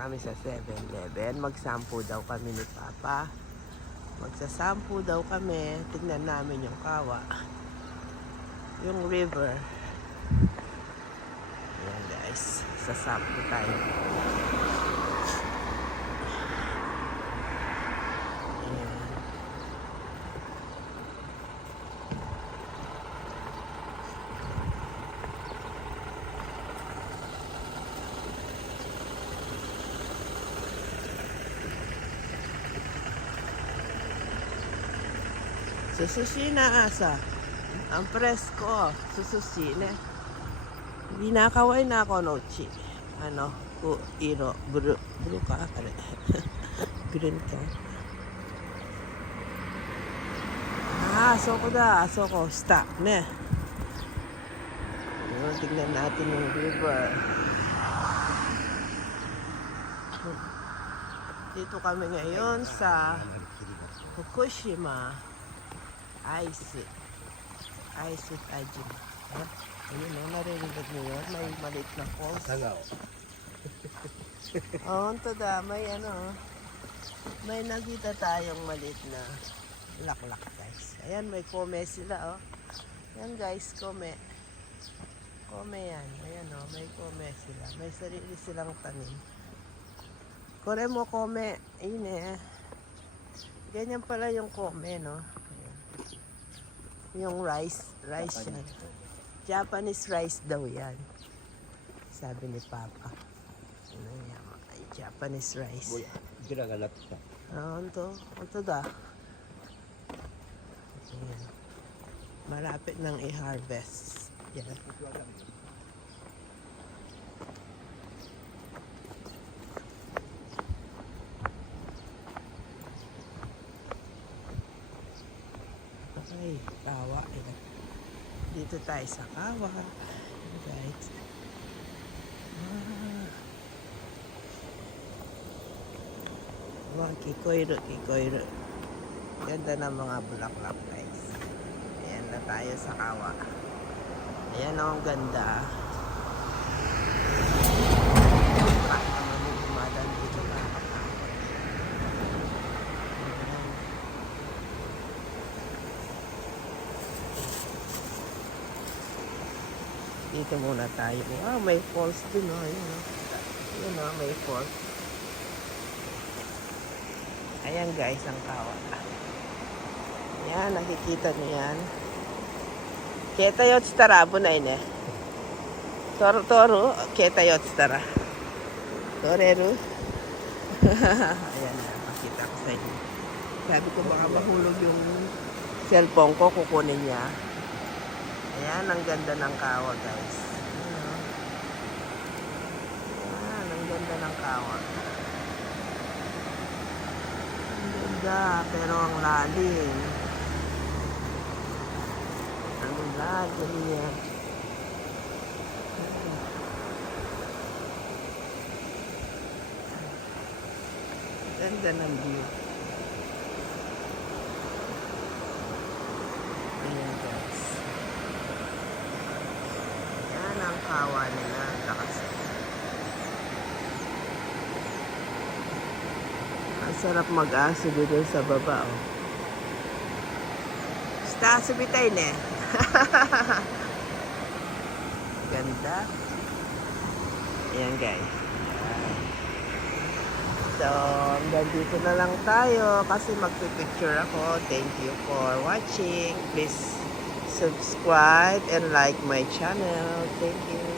Kami sa 7-Eleven. Magsampu daw kami ni Papa. Magsasampu daw kami. Tignan namin yung kawa. Yung river. Ayan guys. Sasampu tayo. Ayan. Sususina asa. Ang presko. Sususine. Binakaway na ako nochi. Ano? Ku iro. Bru. Bru ka. Kare. Green ka. Ah, so da. So ko. Stop. Ne. Ayun, tignan natin yung river. Dito kami ngayon sa Fukushima. Ice. Ice Tajima. Ayan, ayun o, narinig niyo yun. May maliit na falls. Sangaw. Oo, oh, da, may ano, may nakita tayong maliit na laklak guys. Ayan, may kome sila oh. Ayan guys, kome. Kome yan. Ayan oh, may kome sila. May sarili silang tanim. Kore mo kome. Ayun eh. Ganyan pala yung kome, no? Yung rice. Rice yan. Japanese rice daw yan. Sabi ni Papa. Ano yan? Ay, Japanese rice. Boy, ginaganap ka. Ah, ito. Ito da. Ayan. Malapit nang i-harvest. Yan. Ay, kawa. Ayan. Dito tayo sa kawa. Ayan, guys. Ah. Mga kikoyro, kikoyro. Ganda ng mga bulaklak guys. Ayan na tayo sa kawa. Ayan o, ang ganda. Baka naman yung dumadaan dito nakakatakot. Ayan. Dito muna tayo. Wow, may falls din o. Ayan o. Ayan o, may falls. Ayan guys, ang kawa. Ayan, nakikita niyo yan. Keta yo tsutara, abunay ne. Toro, toro, keta yo tsutara. Toreru. Ayan na, makita ko sa inyo. Sabi ko baka mahulog yung cellphone ko, kukunin niya. Ayan, ang ganda ng kawa guys. Ayan, ang ganda ng kawa. Ang ganda, pero ang lalim. Ang lalim. Ganda ng view. Ayan guys. Kawa nila. Lakas. Ang sarap mag-aso dito sa baba, oh. Basta subitay ne. Ganda. Ayan, guys. So, hanggang dito na lang tayo kasi magpipicture ako. Thank you for watching. Please subscribe and like my channel. Thank you.